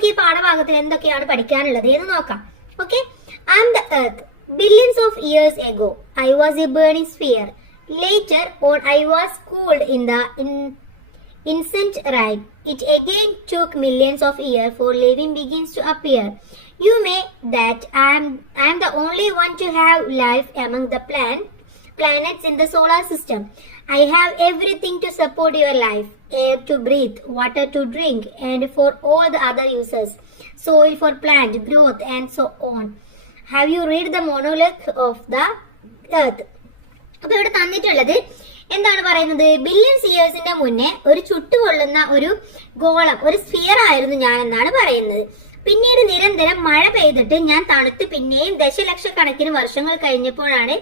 നമുക്ക് ഈ പാഠഭാഗത്തിൽ എന്തൊക്കെയാണ് പഠിക്കാനുള്ളത് എന്ന് നോക്കാം. Okay, I am the earth. Billions of years ago, I was a burning sphere. Later on, I was cooled in the incent ride. It again took millions of years for living begins to appear. You may that I am the only one to have life among the planets in the solar system. I have everything to support your life: air to breathe, water to drink, and for all the other uses, soil for plant growth, and so on. Have you read the monologue of the earth? അപ്പൊ ഇവിടെ തന്നിട്ടുള്ളത് എന്താണ് പറയുന്നത്? Billions ഇയേഴ്സിന്റെ മുന്നേ ഒരു ചുട്ടുകൊള്ളുന്ന ഒരു ഗോളം, ഒരു സ്ഫിയർ ആയിരുന്നു ഞാൻ എന്നാണ് പറയുന്നത്. പിന്നീട് നിരന്തരം മഴ പെയ്തിട്ട് ഞാൻ തണുത്ത് പിന്നെയും ദശലക്ഷക്കണക്കിന് വർഷങ്ങൾ കഴിഞ്ഞപ്പോഴാണ്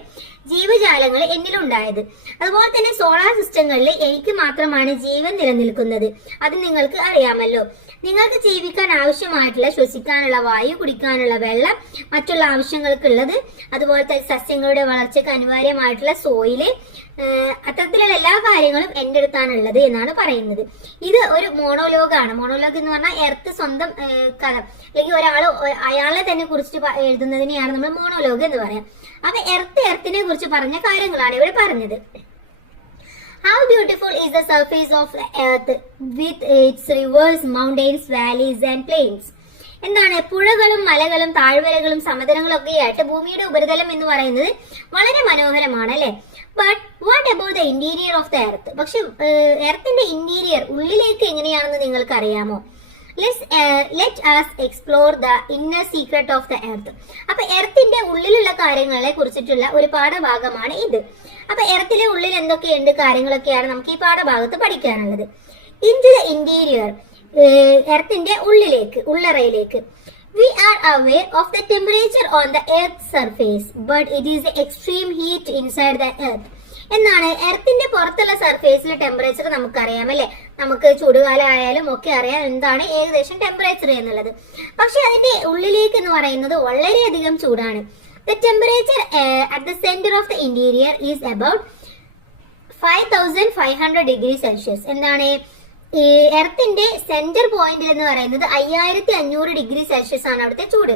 ജീവജാലങ്ങൾ എന്നിലുണ്ടായത്. അതുപോലെ തന്നെ സോളാർ സിസ്റ്റങ്ങളിൽ എനിക്ക് മാത്രമാണ് ജീവൻ നിലനിൽക്കുന്നത്. അത് നിങ്ങൾക്ക് അറിയാമല്ലോ. നിങ്ങൾക്ക് ജീവിക്കാൻ ആവശ്യമായിട്ടുള്ള ശ്വസിക്കാനുള്ള വായു, കുടിക്കാനുള്ള വെള്ളം, മറ്റുള്ള ആവശ്യങ്ങൾക്കുള്ളത്, അതുപോലത്തെ സസ്യങ്ങളുടെ വളർച്ചയ്ക്ക് അനിവാര്യമായിട്ടുള്ള സോയില്, അത്തരത്തിലുള്ള എല്ലാ കാര്യങ്ങളും എൻ്റെ അടുത്താണുള്ളത് എന്നാണ് പറയുന്നത്. ഇത് ഒരു മോണോലോഗാണ്. മോണോലോഗ് എന്ന് പറഞ്ഞാൽ എർത്ത് സ്വന്തം കഥ, അല്ലെങ്കിൽ അയാളെ തന്നെ കുറിച്ചിട്ട് എഴുതുന്നതിനെയാണ് നമ്മൾ മോണോലോഗ് എന്ന് പറയാം. അപ്പൊ എർത്തിനെ കുറിച്ച് പറഞ്ഞ കാര്യങ്ങളാണ് ഇവിടെ പറഞ്ഞത്. How beautiful is the surface of the earth with its rivers, mountains, valleys and plains. എന്താണ്? പുഴകളും മലകളും താഴ്വരകളും സമതലങ്ങളും ഒക്കെയായിട്ട് ഭൂമിയുടെ ഉപരിതലം എന്ന് പറയുന്നത് വളരെ മനോഹരമാണ് അല്ലെ? But what about the interior of the earth? പക്ഷെ എർത്തിന്റെ ഇന്റീരിയർ, ഉള്ളിലേക്ക് എങ്ങനെയാണെന്ന് നിങ്ങൾക്ക് അറിയാമോ? Let us explore the inner secret of the earth. അപ്പൊ എർത്തിന്റെ ഉള്ളിലുള്ള കാര്യങ്ങളെ കുറിച്ചിട്ടുള്ള ഒരു പാഠഭാഗമാണ് ഇത്. അപ്പൊ എർത്തിലെ ഉള്ളിൽ എന്തൊക്കെയുണ്ട് കാര്യങ്ങളൊക്കെയാണ് നമുക്ക് ഈ പാഠഭാഗത്ത് പഠിക്കാനുള്ളത്. ഇൻടു ദ ഇന്റീരിയർ, എർത്തിന്റെ ഉള്ളിലേക്ക്, ഉള്ളറയിലേക്ക്. We are aware of the temperature on the earth's surface, but it is the extreme heat inside the earth. എന്നാണ് എർത്തിന്റെ പുറത്തുള്ള സർഫേസിലെ ടെമ്പറേച്ചർ നമുക്കറിയാം അല്ലെ? നമുക്ക് ചൂടുകാലം ആയാലും ഒക്കെ അറിയാം എന്താണ് ഏകദേശം ടെമ്പറേച്ചർ എന്നുള്ളത്. പക്ഷെ അതിന്റെ ഉള്ളിലേക്ക് എന്ന് പറയുന്നത് വളരെയധികം ചൂടാണ്. The temperature at the center of the interior is about 5500 degrees Celsius. എന്താണ്? ഈ എർത്തിന്റെ സെന്റർ പോയിന്റ് എന്ന് പറയുന്നത് 5500 ഡിഗ്രി സെൽഷ്യസ് ആണ് അവിടുത്തെ ചൂട്.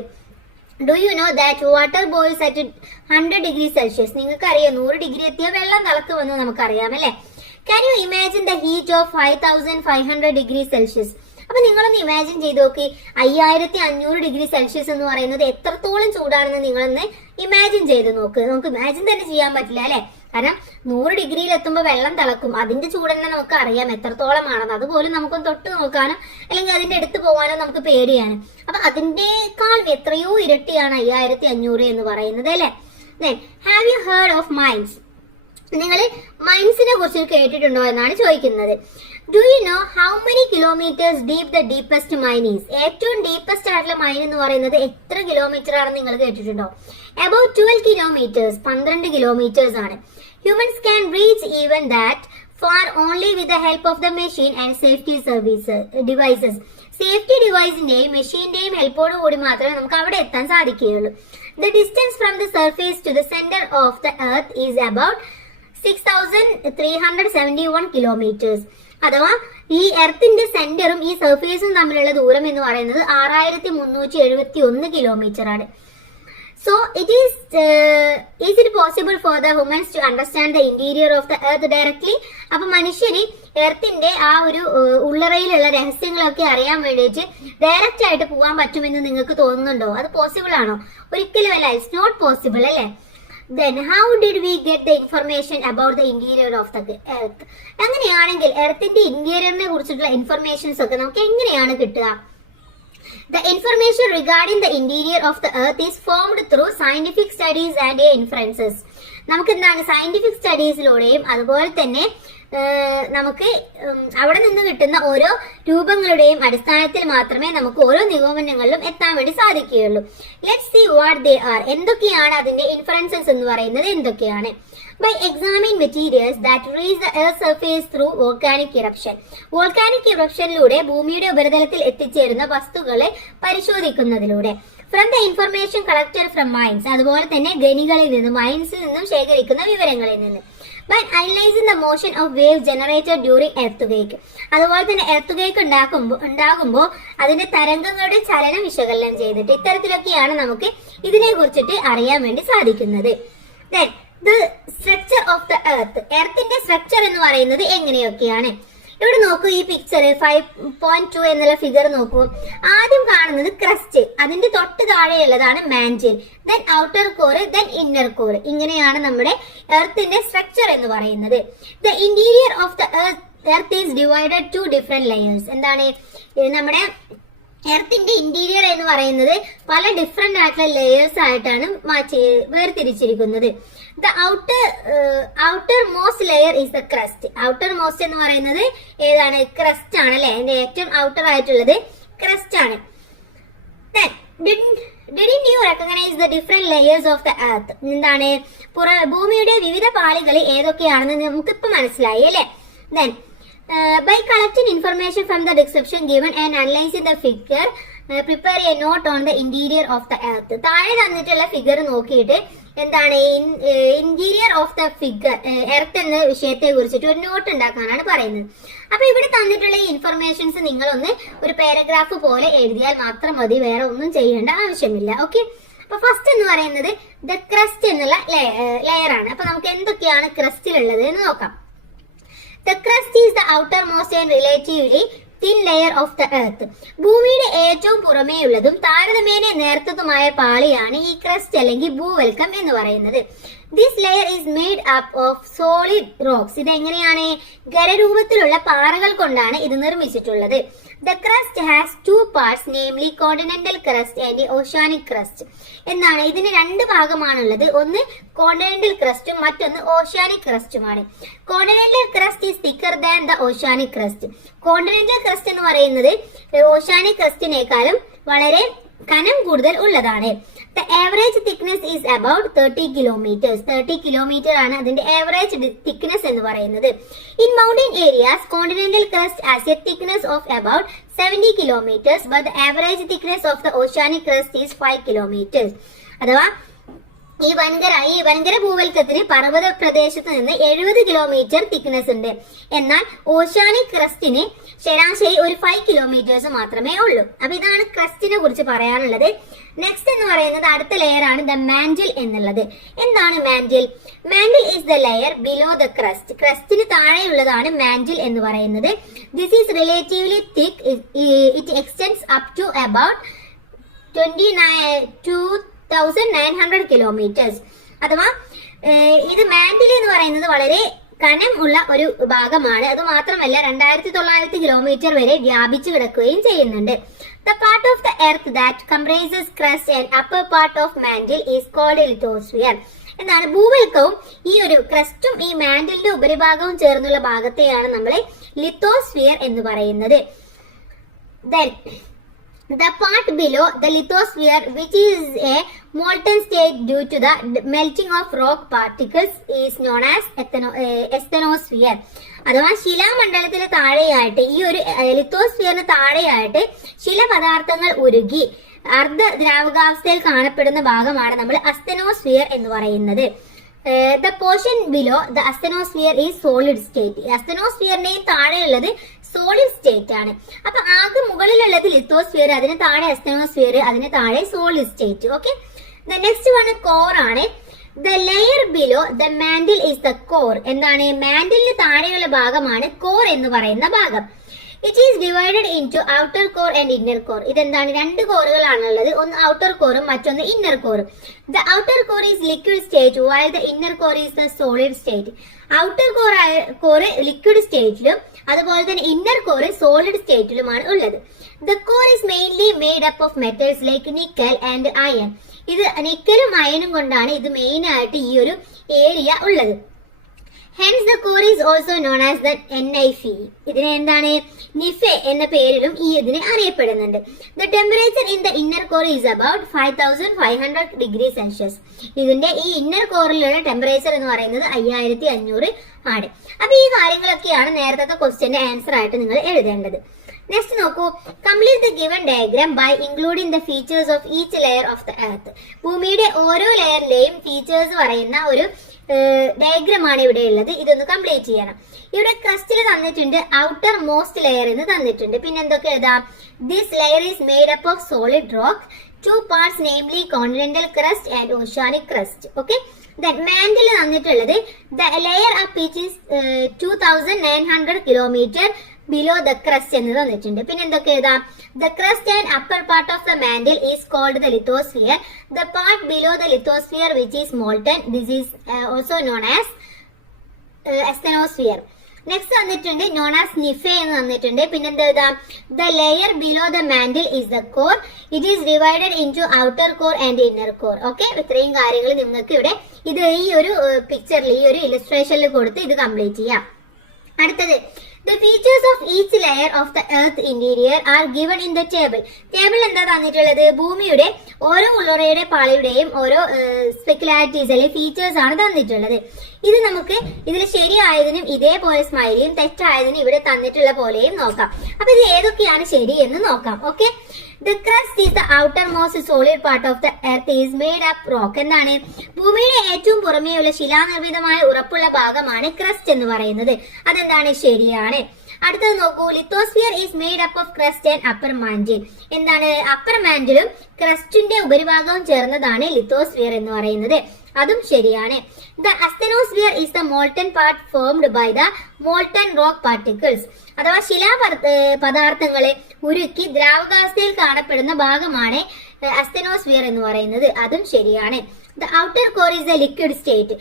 Do you know that water boils at 100 degree Celsius? നിങ്ങൾക്ക് അറിയാം 100 ഡിഗ്രി എത്തിയ വെള്ളം തിളക്കുമെന്ന് നമുക്കറിയാം അല്ലെ? Can you imagine the heat of 5500 degree Celsius? അപ്പൊ നിങ്ങളൊന്ന് ഇമാജിൻ ചെയ്ത് നോക്കി, 5500 ഡിഗ്രി സെൽഷ്യസ് എന്ന് പറയുന്നത് എത്രത്തോളം ചൂടാണെന്ന് നിങ്ങളൊന്ന് ഇമാജിൻ ചെയ്ത് നോക്ക്. നമുക്ക് ഇമാജിൻ തന്നെ ചെയ്യാൻ പറ്റില്ല അല്ലെ? കാരണം 100 ഡിഗ്രിയിൽ എത്തുമ്പോൾ വെള്ളം തിളക്കും. അതിന്റെ ചൂട് തന്നെ നമുക്ക് അറിയാം എത്രത്തോളമാണെന്ന്. അതുപോലും നമുക്കൊന്ന് തൊട്ട് നോക്കാനോ അല്ലെങ്കിൽ അതിന്റെ അടുത്ത് പോകാനോ നമുക്ക് പേടിയാണ്. അപ്പൊ അതിന്റെക്കാൾ എത്രയോ ഇരട്ടിയാണ് 5500 എന്ന് പറയുന്നത് അല്ലെ? Have you heard of mines? നിങ്ങൾ മൈൻസിനെ കുറിച്ച് കേട്ടിട്ടുണ്ടോ എന്നാണ് ചോദിക്കുന്നത്. Do you know how many kilometres deep the deepest mine is? ഏറ്റവും ഡീപ്പസ്റ്റ് ആയിട്ടുള്ള മൈൻ എന്ന് പറയുന്നത് എത്ര കിലോമീറ്റർ ആണെന്ന് നിങ്ങൾ കേട്ടിട്ടുണ്ടോ? അബൌട്ട് 12 കിലോമീറ്റേഴ്സ്, 12 കിലോമീറ്റേഴ്സ് ആണ്. Humans can reach even that far only with the help of the machine and safety devices. Safety ഡിവൈസിന്റെയും മെഷീന്റെയും ഹെൽപ്പോട് കൂടി മാത്രമേ നമുക്ക് അവിടെ എത്താൻ സാധിക്കുകയുള്ളൂ. The distance from the surface to the center of the earth is about 6371 kilometers. അഥവാ ഈ എർത്തിന്റെ സെന്ററും ഈ സർഫേസും തമ്മിലുള്ള ദൂരം എന്ന് പറയുന്നത് 6371 കിലോമീറ്റർ ആണ്. So it is it possible for the humans to understand the interior of the earth directly? അപ്പൊ മനുഷ്യന് എർത്തിന്റെ ആ ഒരു ഉള്ളറയിലുള്ള രഹസ്യങ്ങളൊക്കെ അറിയാൻ വേണ്ടിയിട്ട് ഡയറക്റ്റ് ആയിട്ട് പോകാൻ പറ്റുമെന്ന് നിങ്ങൾക്ക് തോന്നുന്നുണ്ടോ? അത് പോസിബിൾ ആണോ? ഒരിക്കലും അല്ല, ഇറ്റ്സ് നോട്ട് പോസിബിൾ അല്ലേ? Then how did we get the information about the interior of the earth? അങ്ങനെയാണെങ്കിൽ എർത്തിന്റെ ഇന്റീരിയറിനെ കുറിച്ചിട്ടുള്ള ഇൻഫർമേഷൻസ് ഒക്കെ നമുക്ക് എങ്ങനെയാണ് കിട്ടുക? The information regarding the interior of the earth is formed through scientific studies and inferences. നമുക്ക് എന്താണ് scientific സ്റ്റഡീസിലൂടെയും അതുപോലെ തന്നെ നമുക്ക് അവിടെ നിന്ന് കിട്ടുന്ന ഓരോ രൂപങ്ങളുടെയും അടിസ്ഥാനത്തിൽ മാത്രമേ നമുക്ക് ഓരോ നിഗമനങ്ങളിലും എത്താൻ വേണ്ടി സാധിക്കുകയുള്ളൂ. Let's see what they are. എന്തൊക്കെയാണ് അതിന്റെ ഇൻഫറൻസസ് എന്ന് പറയുന്നത്? എന്തൊക്കെയാണ്? By examining materials that reach the earth's surface through volcanic eruption. Volcanic ഇറപ്ഷനിലൂടെ ഭൂമിയുടെ ഉപരിതലത്തിൽ എത്തിച്ചേരുന്ന വസ്തുക്കളെ പരിശോധിക്കുന്നതിലൂടെ. From the information collected from mines. അതുപോലെ തന്നെ ഖനികളിൽ നിന്നും മൈൻസിൽ നിന്നും ശേഖരിക്കുന്ന വിവരങ്ങളിൽ നിന്ന്. By analysing the motion of wave generated during earth അതുപോലെ തന്നെ എർത്ത് ഉണ്ടാകുമ്പോൾ അതിന്റെ തരംഗങ്ങളുടെ ചലനം വിശകലനം ചെയ്തിട്ട് ഇത്തരത്തിലൊക്കെയാണ് നമുക്ക് ഇതിനെ കുറിച്ചിട്ട് അറിയാൻ വേണ്ടി സാധിക്കുന്നത്. Then the structure of the എർത്തിന്റെ സ്ട്രക്ചർ എന്ന് പറയുന്നത് എങ്ങനെയൊക്കെയാണ്? ഇവിടെ നോക്കൂ, ഈ പിക്ചർ 5.2 എന്നുള്ള ഫിഗർ നോക്കൂ. ആദ്യം കാണുന്നത് ക്രസ്റ്റ്, അതിന്റെ തൊട്ട് താഴെയുള്ളതാണ് mantle, then outer core, then inner core. ഇങ്ങനെയാണ് നമ്മുടെ എർത്തിന്റെ സ്ട്രക്ചർ എന്ന് പറയുന്നത്. The interior of the earth is divided to different layers. എന്താണ് നമ്മുടെ എർത്തിന്റെ ഇന്റീരിയർ എന്ന് പറയുന്നത് പല ഡിഫറെന്റ് ആയിട്ടുള്ള ലെയേഴ്സ് ആയിട്ടാണ് വേർതിരിച്ചിരിക്കുന്നത്. The outermost layer is the crust. Outermost എന്ന് പറയുന്നത് ഏതാണ്? ക്രസ്റ്റ് ആണ് അല്ലെ. അതിന്റെ ഏറ്റവും ഔട്ടർ ആയിട്ടുള്ളത് ക്രസ്റ്റ് ആണ്. Didn't you recognize the different layers of the earth? എന്താണ് ഭൂമിയുടെ വിവിധ പാളികൾ ഏതൊക്കെയാണെന്ന് നമുക്കിപ്പോ മനസ്സിലായി അല്ലെ. Then by collecting information from the description given and analyzing the figure, prepare a note on the interior of the earth. താഴെ തന്നിട്ടുള്ള ഫിഗർ നോക്കിയിട്ട് എന്താണ് interior of the figure earth എന്ന വിഷയത്തെ കുറിച്ചിട്ട് ഒരു നോട്ട് ഉണ്ടാക്കാനാണ് പറയുന്നത്. അപ്പൊ ഇവിടെ തന്നിട്ടുള്ള ഈ ഇൻഫർമേഷൻസ് നിങ്ങളൊന്ന് ഒരു പാരഗ്രാഫ് പോലെ എഴുതിയാൽ മാത്രം മതി, വേറെ ഒന്നും ചെയ്യേണ്ട ആവശ്യമില്ല. ഓക്കെ, അപ്പൊ ഫസ്റ്റ് എന്ന് പറയുന്നത് ദ ക്രസ്റ്റ് എന്നുള്ള ലെയർ ആണ്. അപ്പൊ നമുക്ക് എന്തൊക്കെയാണ് ക്രസ്റ്റിലുള്ളത് എന്ന് നോക്കാം. The crust is the outermost and relatively thin layer of the earth. ഭൂമിയുടെ ഏറ്റവും പുറമേയുള്ളതും താരതമ്യേന നേർത്തതുമായ പാളിയാണ് ഈ ക്രസ്റ്റ് അല്ലെങ്കിൽ ഭൂവൽക്കം എന്ന് പറയുന്നത്. This layer is made up of solid rocks. ഇത് എങ്ങനെയാണ്? ഖരരൂപത്തിലുള്ള പാറകൾ കൊണ്ടാണ് ഇത് നിർമ്മിച്ചിട്ടുള്ളത്. The crust has two parts, namely continental crust and oceanic crust. എന്താണ് ഇതിന് രണ്ട് ഭാഗമാണുള്ളത്. ഒന്ന് കോണ്ടിനെന്റൽ ക്രസ്റ്റും മറ്റൊന്ന് ഓഷ്യാനിക് ക്രസ്റ്റുമാണ്. Continental crust is thicker than the oceanic crust. Continental crust എന്ന് പറയുന്നത് ഓഷ്യാനിക് ക്രസ്റ്റിനേക്കാളും വളരെ കനം കൂടുതൽ ഉള്ളതാണ്. The average thickness is about 30 kilometers. 30 kilometer ആണ് അതിന്റെ average thickness എന്ന് പറയുന്നത്. In mountain areas, continental crust has a thickness of about 70 kilometers, but the average thickness of the oceanic crust is 5 kilometers. അഥവാ ഈ വൻകര ഭൂവൽക്കത്തിന് പർവ്വത പ്രദേശത്ത് നിന്ന് 70 കിലോമീറ്റർ തിക്നെസ് ഉണ്ട്. എന്നാൽ ഓഷ്യാനിക് ക്രസ്റ്റിന് ശരാശരി ഒരു 5 കിലോമീറ്റേഴ്സ് മാത്രമേ ഉള്ളൂ. അപ്പൊ ഇതാണ് ക്രസ്റ്റിനെ കുറിച്ച് പറയാനുള്ളത്. നെക്സ്റ്റ് എന്ന് പറയുന്നത് അടുത്ത ലെയർ ആണ് ദ മാന്റിൽ എന്നുള്ളത്. എന്താണ് mantle? Mantle is the layer below the crust. ക്രസ്റ്റിന് താഴെയുള്ളതാണ് മാന്റിൽ എന്ന് പറയുന്നത്. This is relatively thick. It extends up to about 2900 kilometres. അഥവാ ഇത് മാന്റിൽ എന്ന് പറയുന്നത് വളരെ കനം ഉള്ള ഒരു ഭാഗമാണ്. അത് മാത്രമല്ല 2900 കിലോമീറ്റർ വരെ വ്യാപിച്ചു കിടക്കുകയും ചെയ്യുന്നുണ്ട്. The part of the earth that comprises crust and upper part of mantle is called lithosphere. എന്താണ് ഭൂവൽക്കവും ഈ ഒരു ക്രസ്റ്റും ഈ മാന്റിലിന്റെ ഉപരിഭാഗവും ചേർന്നുള്ള ഭാഗത്തെയാണ് നമ്മൾ ലിത്തോസ്ഫിയർ എന്ന് പറയുന്നത്. Then the part below the lithosphere, which is a molten state due to the melting of rock particles, is known as asthenosphere. അഥവാ ശിലാമണ്ഡലത്തിന് താഴെയായിട്ട് ഈ ഒരു ലിത്തോസ്ഫിയറിന് താഴെയായിട്ട് ശിലപദാർത്ഥങ്ങൾ ഉരുകി അർദ്ധ ദ്രാവകാവസ്ഥയിൽ കാണപ്പെടുന്ന ഭാഗമാണ് നമ്മൾ അസ്തനോസ്ഫിയർ എന്ന് പറയുന്നത്. The portion below the asthenosphere is solid state. അസ്തനോസ്ഫിയറിന്റെയും താഴെയുള്ളത് സോളിഡ് സ്റ്റേറ്റ് ആണ്. അപ്പൊ ആകെ മുകളിലുള്ളത് ലിത്തോസ്ഫിയർ, അതിന് താഴെ അസ്തനോസ്ഫിയർ, അതിന് താഴെ solid state. Okay, the next one core ആണ്. The layer below the mantle is the core. എന്താണ് മാന്റിലിന് താഴെയുള്ള ഭാഗമാണ് കോർ എന്ന് പറയുന്ന ഭാഗം. It is divided into outer core and inner core. ഇതെന്താണ് രണ്ട് കോറുകളാണുള്ളത്, ഒന്ന് ഔട്ടർ കോറും മറ്റൊന്ന് ഇന്നർ കോറും. The outer core is liquid state while the inner core is the solid state. Outer core liquid സ്റ്റേറ്റിലും അതുപോലെ തന്നെ ഇന്നർ കോർ സോളിഡ് സ്റ്റേറ്റിലുമാണ് ഉള്ളത്. The core is mainly made up of metals like nickel and iron. ഇത് നിക്കലും അയണും കൊണ്ടാണ് ഇത് main ആയിട്ട് ഈ ഒരു ഏരിയ ഉള്ളത്. Hence the core is also known as the NIFE. ഇതിനെ എന്താണ് നിഫെ എന്ന പേരിലും ഈ ഇതിനെ അറിയപ്പെടുന്നുണ്ട്. The temperature in the inner core is about 5500 degrees Celsius. ഇതിന്റെ ഈ ഇന്നർ കോറിലുള്ള ടെമ്പറേച്ചർ എന്ന് പറയുന്നത് 5500 ആണ്. അപ്പൊ ഈ കാര്യങ്ങളൊക്കെയാണ് നേരത്തെ ക്വസ്റ്റ്യന്റെ ആൻസർ ആയിട്ട് നിങ്ങൾ എഴുതേണ്ടത്. നെക്സ്റ്റ് നോക്കൂ, complete the given diagram by including the features of each layer of the earth. ഭൂമിയുടെ ഓരോ ലെയറിലെയും ഫീച്ചേഴ്സ് പറയുന്ന ഒരു ഡയഗ്രാം ആണ് ഇവിടെ ഉള്ളത്. ഇതൊന്ന് കംപ്ലീറ്റ് ചെയ്യണം. ഇവിടെ ക്രസ്റ്റിൽ തന്നിട്ടുണ്ട് ഔട്ടർ മോസ്റ്റ് ലെയർ എന്ന് തന്നിട്ടുണ്ട്. പിന്നെ എന്തൊക്കെ എഴുതാം? This layer is made up of solid rock, 2 parts namely continental crust and oceanic crust. Okay, then mantle തന്നിട്ടുള്ളത് the layer up which is 2900 kilometer below the crust എന്ന് തന്നിട്ടുണ്ട്. പിന്നെ എന്തൊക്കെ എഴുതാം? The crust and upper part of the mantle is called the lithosphere. The part below the lithosphere which is molten, this is also known as asthenosphere. Next തന്നിട്ടുണ്ട് known as nife എന്ന് തന്നിട്ടുണ്ട്. പിന്നെ എന്താ എഴുതാം? The layer below the mantle is the core, it is divided into outer core and inner core. Okay, ഇത്രയും കാര്യങ്ങൾ നിങ്ങൾക്ക് ഇവിടെ ഇത് ഈ ഒരു പിക്ചറിൽ ഈ ഒരു ഇലസ്ട്രേഷനിൽ കൊടുത്ത് ഇത് കംപ്ലീറ്റ് ചെയ്യാം. അടുത്തത്, the features of each layer of the earth interior are given in the table. Table എന്താ തന്നിട്ടുള്ളത്? ഭൂമിയുടെ ഓരോ ഉള്ളറയുടെ പാളിയുടെയും ഓരോ സ്പെക്കുലാരിറ്റീസ് അല്ലെങ്കിൽ ഫീച്ചേഴ്സ് ആണ് തന്നിട്ടുള്ളത്. ഇത് നമുക്ക് ഇതിൽ ശരിയായതിനും ഇതേപോലെ സ്മൈലിയും തെറ്റായതിനും ഇവിടെ തന്നിട്ടുള്ള പോലെയും നോക്കാം. അപ്പൊ ഇത് ഏതൊക്കെയാണ് ശരി എന്ന് നോക്കാം. Okay, the crust is the outermost solid part of the earth is made up rock. എന്താണ്? ഭൂമിയുടെ ഏറ്റവും പുറമേയുള്ള ശിലാനിർമ്മിതമായ ഉറപ്പുള്ള ഭാഗമാണ് ക്രസ്റ്റ് എന്ന് പറയുന്നത്. അതെന്താണ്? ശരിയാണ്. അടുത്തത് നോക്കൂ, lithosphere is made up of crust and upper mantle. എന്താണ്? അപ്പർ മാൻഡിലും ക്രസ്റ്റിന്റെ ഉപരിഭാഗവും ചേർന്നതാണ് ലിത്തോസ്ഫിയർ എന്ന് പറയുന്നത്. അതും ശരിയാണ്. The asthenosphere is the molten part formed by the molten rock particles. അഥവാ ശിലാ പദാർത്ഥങ്ങളെ ഉരുക്കി ദ്രാവകാവസ്ഥയിൽ കാണപ്പെടുന്ന ഭാഗമാണ് അസ്തനോസ്ഫിയർ എന്ന് പറയുന്നത്. അതും ശരിയാണ്. The outer core is the liquid state.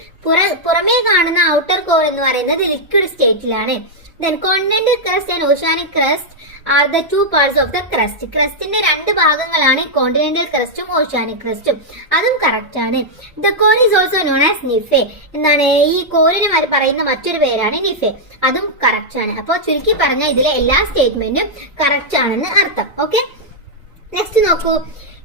പുറമേ കാണുന്ന ഔട്ടർ കോർ എന്ന് പറയുന്നത് liquid സ്റ്റേറ്റിലാണ്. Then continental crust and oceanic crust are the 2 parts of the crust. ക്രസ്റ്റിന്റെ 2 ഭാഗങ്ങളാണ് കോണ്ടിനെന്റൽ ക്രസ്റ്റും ഓഷ്യാനിക് ക്രസ്റ്റും. അതും കറക്റ്റ് ആണ്. The core is also known as nife. എന്താണ്? ഈ കോറിന് പറയുന്ന മറ്റൊരു പേരാണ് നിഫെ. അതും കറക്റ്റ് ആണ്. അപ്പോൾ ചുരുക്കി പറഞ്ഞാൽ ഇതിലെ എല്ലാ സ്റ്റേറ്റ്മെന്റും കറക്റ്റ് ആണെന്ന് അർത്ഥം. ഓക്കെ, നെക്സ്റ്റ് നോക്കൂ,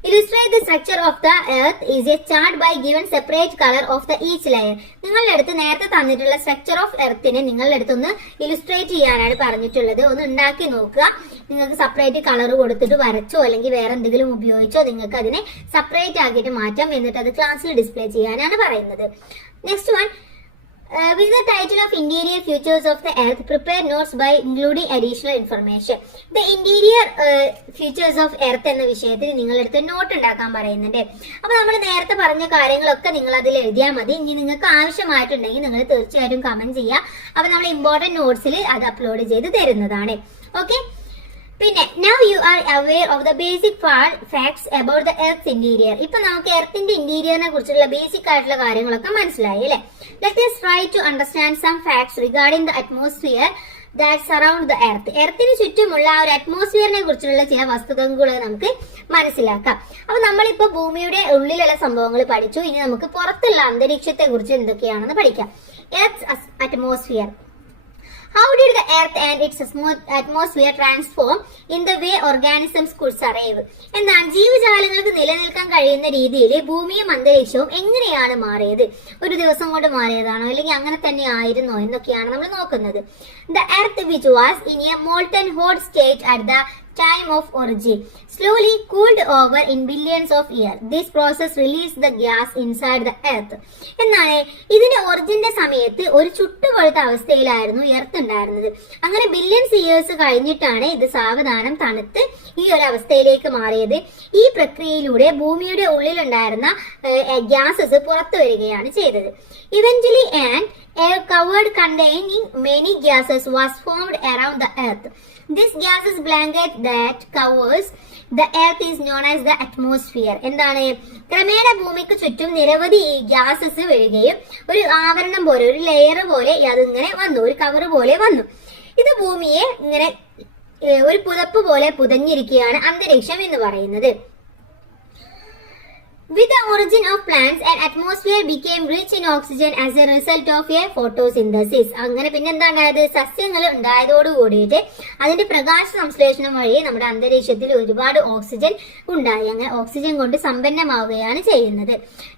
illustrate the structure of the earth is a chart by given separate color of the each layer. നിങ്ങളുടെ അടുത്ത് നേരത്തെ തന്നിട്ടുള്ള സ്ട്രക്ചർ ഓഫ് എർത്തിനെ നിങ്ങളുടെ അടുത്തൊന്ന് ഇലുസ്ട്രേറ്റ് ചെയ്യാനാണ് പറഞ്ഞിട്ടുള്ളത്. ഒന്ന് ഉണ്ടാക്കി നോക്കുക. നിങ്ങൾക്ക് സെപ്പറേറ്റ് കളർ കൊടുത്തിട്ട് വരച്ചോ അല്ലെങ്കിൽ വേറെ എന്തെങ്കിലും ഉപയോഗിച്ചോ നിങ്ങൾക്ക് അതിനെ സെപ്പറേറ്റ് ആക്കിയിട്ട് മാറ്റാം. എന്നിട്ട് അത് ക്ലാസ്സിൽ ഡിസ്പ്ലേ ചെയ്യാനാണ് പറയുന്നത്. Next one, with the title of Interior Features of the Earth, prepare notes by including additional information. The Interior Features of Earth എന്ന വിഷയത്തിൽ നിങ്ങളെടുത്ത് നോട്ട് ഉണ്ടാക്കാൻ പറയുന്നുണ്ട്. അപ്പൊ നമ്മൾ നേരത്തെ പറഞ്ഞ കാര്യങ്ങളൊക്കെ നിങ്ങൾ അതിൽ എഴുതിയാൽ മതി. ഇനി നിങ്ങൾക്ക് ആവശ്യമായിട്ടുണ്ടെങ്കിൽ നിങ്ങൾ തീർച്ചയായിട്ടും കമന്റ് ചെയ്യുക. അപ്പൊ നമ്മൾ ഇമ്പോർട്ടന്റ് നോട്ട്സിൽ അത് അപ്ലോഡ് ചെയ്ത് തരുന്നതാണ്. ഓക്കെ, പിന്നെ now you are aware of the basic facts about the earth's interior. ഇപ്പൊ നമുക്ക് എർത്തിന്റെ ഇന്റീരിയറിനെ കുറിച്ചുള്ള ബേസിക് ആയിട്ടുള്ള കാര്യങ്ങളൊക്കെ മനസ്സിലായി അല്ലേ? Let us try to understand some facts regarding the atmosphere that surround the earth. എർത്തിന് ചുറ്റുമുള്ള ആ ഒരു അറ്റ്മോസ്ഫിയറിനെ കുറിച്ചുള്ള ചില വസ്തുതകൾ നമുക്ക് മനസ്സിലാക്കാം. അപ്പൊ നമ്മളിപ്പോ ഭൂമിയുടെ ഉള്ളിലുള്ള സംഭവങ്ങൾ പഠിച്ചു. ഇനി നമുക്ക് പുറത്തുള്ള അന്തരീക്ഷത്തെ കുറിച്ച് എന്തൊക്കെയാണെന്ന് പഠിക്കാം. Earth atmosphere. How did the earth and its atmosphere transform in the way organisms could survive? എന്നാൽ ജീവജാലങ്ങൾക്ക് നിലനിൽക്കാൻ കഴിയുന്ന രീതിയിൽ ഭൂമിയും അന്തരീക്ഷവും എങ്ങനെയാണ് മാറിയത്? ഒരു ദിവസം കൊണ്ട് മാറിയതാണോ അല്ലെങ്കിൽ അങ്ങനെ തന്നെ ആയിരുന്നോ എന്നൊക്കെയാണ് നമ്മൾ നോക്കുന്നത്. The earth which was in a molten hot state at the time of origin slowly cooled over in billions of years. This process released the gas inside the earth. എന്നാണ് ഇതിന്റെ ഒറിജിന്റെ സമയത്ത് ഒരു ചുട്ടുപഴുത്ത അവസ്ഥയിലായിരുന്നു എർത്ത് ഉണ്ടായിരുന്നത്. അങ്ങനെ ബില്യൺസ് ഇയേഴ്സ് കഴിഞ്ഞിട്ടാണ് ഇത് സാവധാനം തണുത്ത് ഈ ഒരു അവസ്ഥയിലേക്ക് മാറിയത്. ഈ പ്രക്രിയയിലൂടെ ഭൂമിയുടെ ഉള്ളിലുണ്ടായിരുന്ന ഗ്യാസസ് പുറത്തു വരികയാണ് ചെയ്തത്. Eventually an air covered containing many gases was formed around the earth. This gases blanket that covers the earth is known as the atmosphere. എന്താണ്? ക്രമേണ ഭൂമിക്ക് ചുറ്റും നിരവധി ഗ്യാസസ് വീഴുകയും ഒരു ആവരണം പോലെ ഒരു ലെയർ പോലെ അതിങ്ങനെ വന്നു, ഒരു കവർ പോലെ വന്നു. ഇത് ഭൂമിയെ ഇങ്ങനെ ഒരു പുതപ്പ് പോലെ പുതഞ്ഞിരിക്കുകയാണ് അന്തരീക്ഷം എന്ന് പറയുന്നത്. With the origin of plants, an atmosphere became rich in oxygen as a result of a photosynthesis. അങ്ങനെ പിന്നെ എന്താ ഉണ്ടായത്? സസ്യങ്ങൾ ഉണ്ടായതോട് കൂടിയിട്ട് അതിന്റെ പ്രകാശ സംശ്ലേഷണം വഴി നമ്മുടെ അന്തരീക്ഷത്തിൽ ഒരുപാട് ഓക്സിജൻ ഉണ്ടായി. അങ്ങനെ ഓക്സിജൻ കൊണ്ട് സമ്പന്നമാവുകയാണ് ചെയ്യുന്നത്.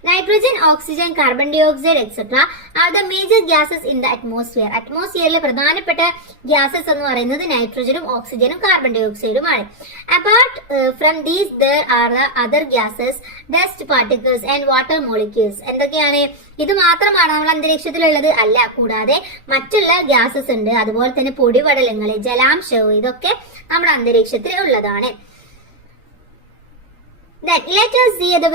Nitrogen, oxygen, carbon dioxide etcetera are the major gases in the atmosphere. അറ്റ്മോസ്ഫിയറിലെ പ്രധാനപ്പെട്ട ഗ്യാസസ് എന്ന് പറയുന്നത് നൈട്രജനും ഓക്സിജനും കാർബൺ ഡൈ ഓക്സൈഡുമാണ്. Apart from these there are the other gases, dust particles and water molecules. എന്തൊക്കെയാണ്? ഇത് മാത്രമാണ് നമ്മൾ അന്തരീക്ഷത്തിലുള്ളത്? അല്ല. കൂടാതെ മറ്റുള്ള ഗ്യാസസ് ഉണ്ട്. അതുപോലെ തന്നെ പൊടിപടലങ്ങൾ, ജലാംശവും ഇതൊക്കെ നമ്മുടെ അന്തരീക്ഷത്തിൽ ഉള്ളതാണ്. Then let us see the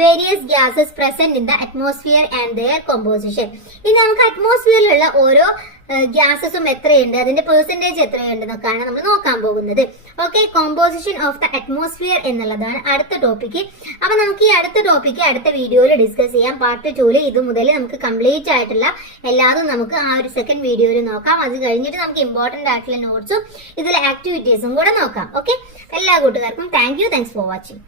various gases present in the atmosphere and their composition. ഇനി നമുക്ക് അറ്റ്മോസ്ഫിയറിലുള്ള ഓരോ ഗ്യാസസും എത്രയുണ്ട്, അതിന്റെ പെർസെന്റേജ് എത്രയുണ്ട് എന്നൊക്കെയാണ് നമ്മൾ നോക്കാൻ പോകുന്നത്. Okay, composition of the atmosphere എന്നുള്ളതാണ് അടുത്ത ടോപ്പിക്ക്. അപ്പൊ നമുക്ക് ഈ അടുത്ത ടോപ്പിക്ക് അടുത്ത വീഡിയോയിൽ ഡിസ്കസ് ചെയ്യാം. പാർട്ട് 2 ഇത് മുതൽ നമുക്ക് കംപ്ലീറ്റ് ആയിട്ടുള്ള എല്ലാതും നമുക്ക് ആ ഒരു സെക്കൻഡ് വീഡിയോയിൽ നോക്കാം. അത് കഴിഞ്ഞിട്ട് നമുക്ക് ഇമ്പോർട്ടന്റ് ആയിട്ടുള്ള നോട്ട്സും ഇതിലെ ആക്ടിവിറ്റീസും കൂടെ നോക്കാം. ഓക്കെ, എല്ലാ കൂട്ടുകാർക്കും താങ്ക്സ് ഫോർ വാച്ചിങ്.